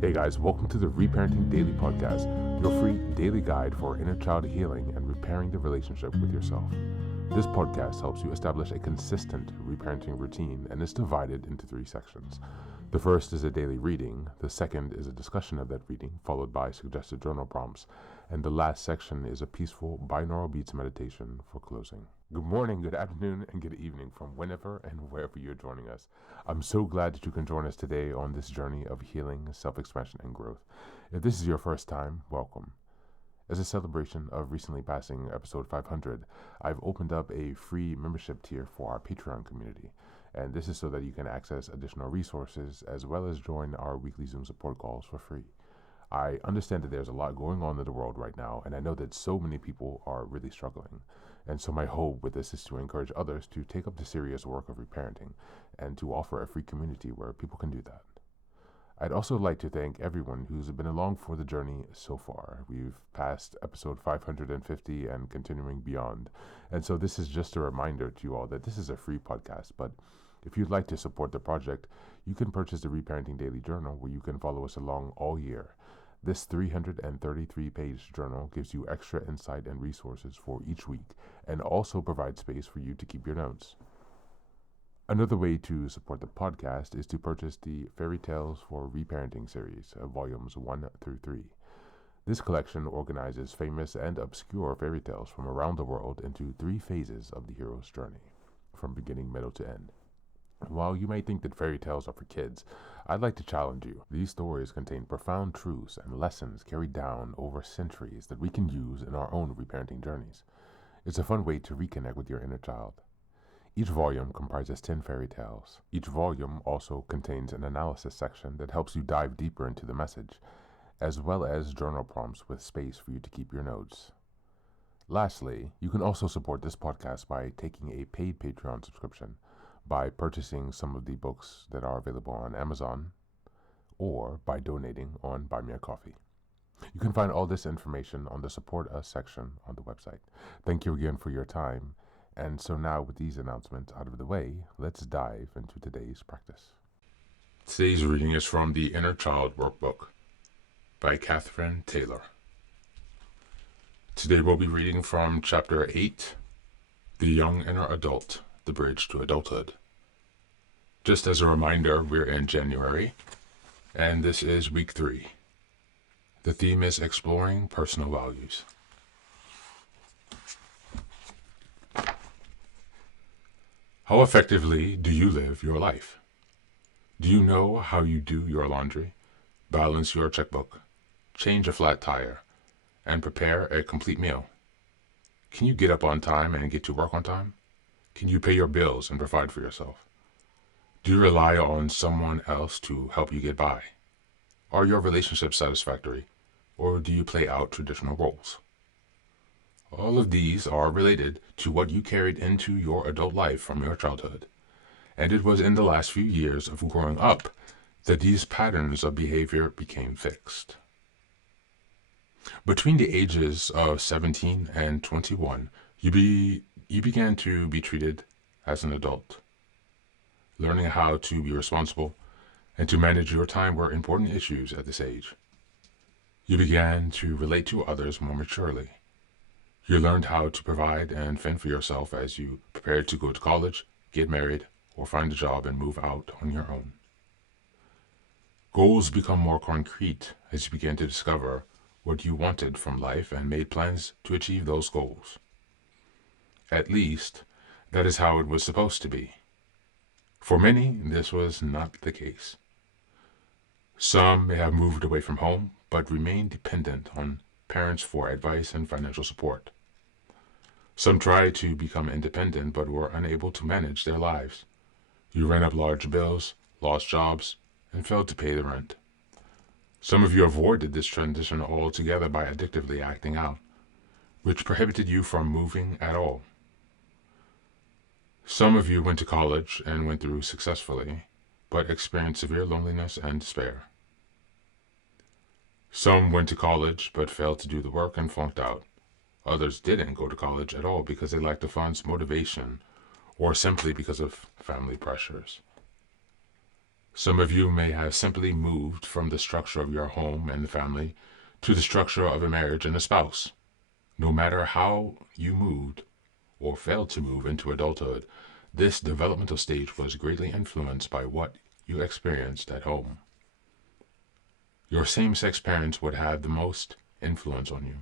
Hey guys, welcome to the Reparenting Daily podcast, your free daily guide for inner child healing and repairing the relationship with yourself. This podcast helps you establish a consistent reparenting routine and is divided into 3 sections. The first is a daily reading, the second is a discussion of that reading, followed by suggested journal prompts, and the last section is a peaceful binaural beats meditation for closing. Good morning, good afternoon, and good evening from whenever and wherever you're joining us. I'm so glad that you can join us today on this journey of healing, self-expansion, and growth. If this is your first time, welcome. As a celebration of recently passing episode 500, I've opened up a free membership tier for our Patreon community. And this is so that you can access additional resources as well as join our weekly Zoom support calls for free. I understand that there's a lot going on in the world right now, and I know that so many people are really struggling. And so my hope with this is to encourage others to take up the serious work of reparenting and to offer a free community where people can do that. I'd also like to thank everyone who's been along for the journey so far. We've passed episode 550 and continuing beyond. And so this is just a reminder to you all that this is a free podcast, but if you'd like to support the project, you can purchase the Reparenting Daily Journal where you can follow us along all year. This 333-page journal gives you extra insight and resources for each week and also provides space for you to keep your notes. Another way to support the podcast is to purchase the Fairy Tales for Reparenting series, volumes 1 through 3. This collection organizes famous and obscure fairy tales from around the world into 3 phases of the hero's journey, from beginning, middle, to end. While you may think that fairy tales are for kids, I'd like to challenge you. These stories contain profound truths and lessons carried down over centuries that we can use in our own reparenting journeys. It's a fun way to reconnect with your inner child. Each volume comprises 10 fairy tales. Each volume also contains an analysis section that helps you dive deeper into the message, as well as journal prompts with space for you to keep your notes. Lastly, you can also support this podcast by taking a paid Patreon subscription, by purchasing some of the books that are available on Amazon, or by donating on Buy Me a Coffee. You can find all this information on the Support Us section on the website. Thank you again for your time. And so now with these announcements out of the way, let's dive into today's practice. Today's reading is from the Inner Child Workbook by Catherine Taylor. Today we'll be reading from Chapter 8, The Young Inner Adult, The Bridge to Adulthood. Just as a reminder, we're in January, and this is week 3. The theme is exploring personal values. How effectively do you live your life? Do you know how you do your laundry, balance your checkbook, change a flat tire, and prepare a complete meal? Can you get up on time and get to work on time? Can you pay your bills and provide for yourself? Do you rely on someone else to help you get by? Are your relationships satisfactory, or do you play out traditional roles? All of these are related to what you carried into your adult life from your childhood, and it was in the last few years of growing up that these patterns of behavior became fixed. Between the ages of 17 and 21, you began to be treated as an adult. Learning how to be responsible and to manage your time were important issues at this age. You began to relate to others more maturely. You learned how to provide and fend for yourself as you prepared to go to college, get married, or find a job and move out on your own. Goals become more concrete as you begin to discover what you wanted from life and made plans to achieve those goals. At least, that is how it was supposed to be. For many, this was not the case. Some may have moved away from home, but remained dependent on parents for advice and financial support. Some tried to become independent, but were unable to manage their lives. You ran up large bills, lost jobs, and failed to pay the rent. Some of you avoided this transition altogether by addictively acting out, which prohibited you from moving at all. Some of you went to college and went through successfully, but experienced severe loneliness and despair. Some went to college but failed to do the work and flunked out. Others didn't go to college at all because they lacked the funds, motivation, or simply because of family pressures. Some of you may have simply moved from the structure of your home and the family to the structure of a marriage and a spouse. No matter how you moved or failed to move into adulthood, this developmental stage was greatly influenced by what you experienced at home. Your same-sex parents would have the most influence on you.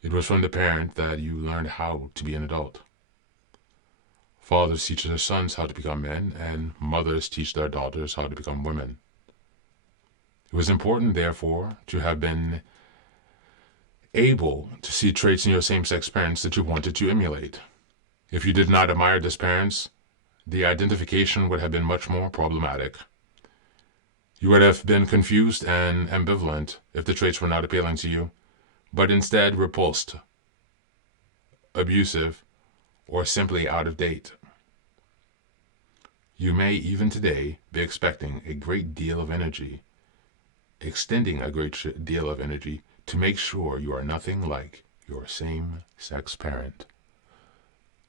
It was from the parent that you learned how to be an adult. Fathers teach their sons how to become men, and mothers teach their daughters how to become women. It was important, therefore, to have been able to see traits in your same-sex parents that you wanted to emulate. If you did not admire these parents, the identification would have been much more problematic. You would have been confused and ambivalent if the traits were not appealing to you, but instead repulsed, abusive, or simply out of date. You may even today be expecting a great deal of energy, extending a great deal of energy to make sure you are nothing like your same-sex parent.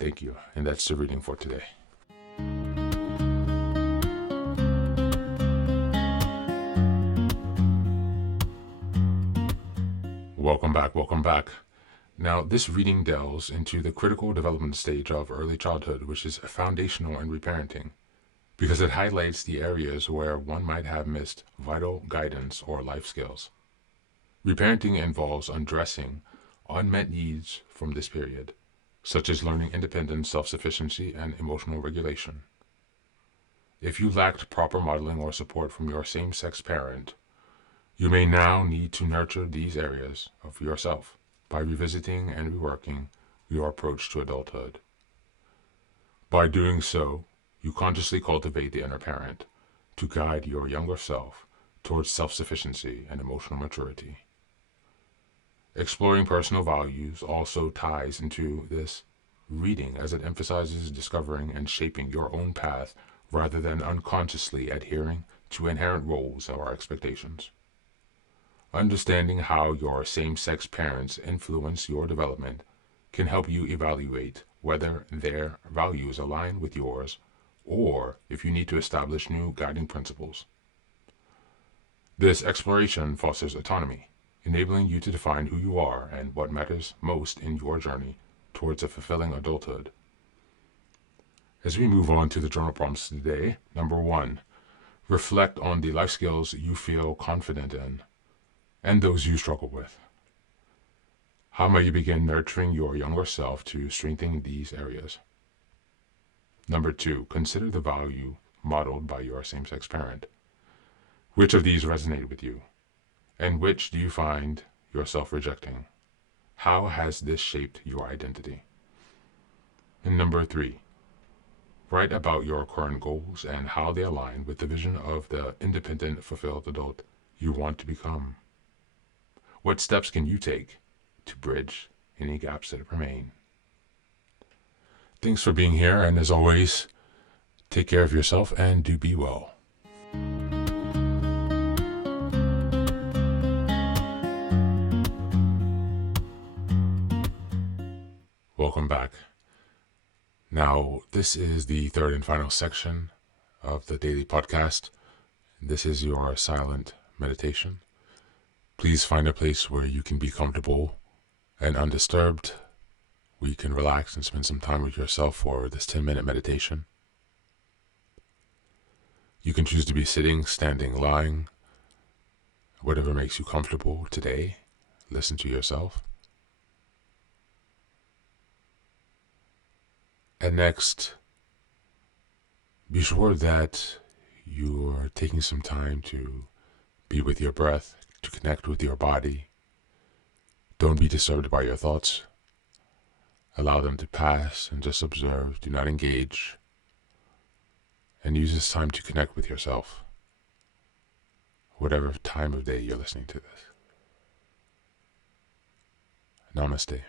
Thank you, and that's the reading for today. Welcome back. Now, this reading delves into the critical development stage of early childhood, which is foundational in reparenting, because it highlights the areas where one might have missed vital guidance or life skills. Reparenting involves addressing unmet needs from this period, such as learning independence, self-sufficiency, and emotional regulation. If you lacked proper modeling or support from your same-sex parent, you may now need to nurture these areas of yourself by revisiting and reworking your approach to adulthood. By doing so, you consciously cultivate the inner parent to guide your younger self towards self-sufficiency and emotional maturity. Exploring personal values also ties into this reading, as it emphasizes discovering and shaping your own path rather than unconsciously adhering to inherent roles or expectations. Understanding how your same-sex parents influence your development can help you evaluate whether their values align with yours or if you need to establish new guiding principles. This exploration fosters autonomy, enabling you to define who you are and what matters most in your journey towards a fulfilling adulthood. As we move on to the journal prompts today, number 1, reflect on the life skills you feel confident in and those you struggle with. How may you begin nurturing your younger self to strengthen these areas? Number 2, consider the value modeled by your same-sex parent. Which of these resonate with you, and which do you find yourself rejecting? How has this shaped your identity? And number 3, write about your current goals and how they align with the vision of the independent, fulfilled adult you want to become. What steps can you take to bridge any gaps that remain? Thanks for being here, and as always, take care of yourself and do be well. Welcome back. Now, this is the third and final section of the daily podcast. This is your silent meditation. Please find a place where you can be comfortable and undisturbed, where you can relax and spend some time with yourself for this 10-minute meditation. You can choose to be sitting, standing, lying, whatever makes you comfortable today. Listen to yourself. And next, be sure that you're taking some time to be with your breath, to connect with your body. Don't be disturbed by your thoughts. Allow them to pass and just observe. Do not engage. And use this time to connect with yourself, whatever time of day you're listening to this. Namaste.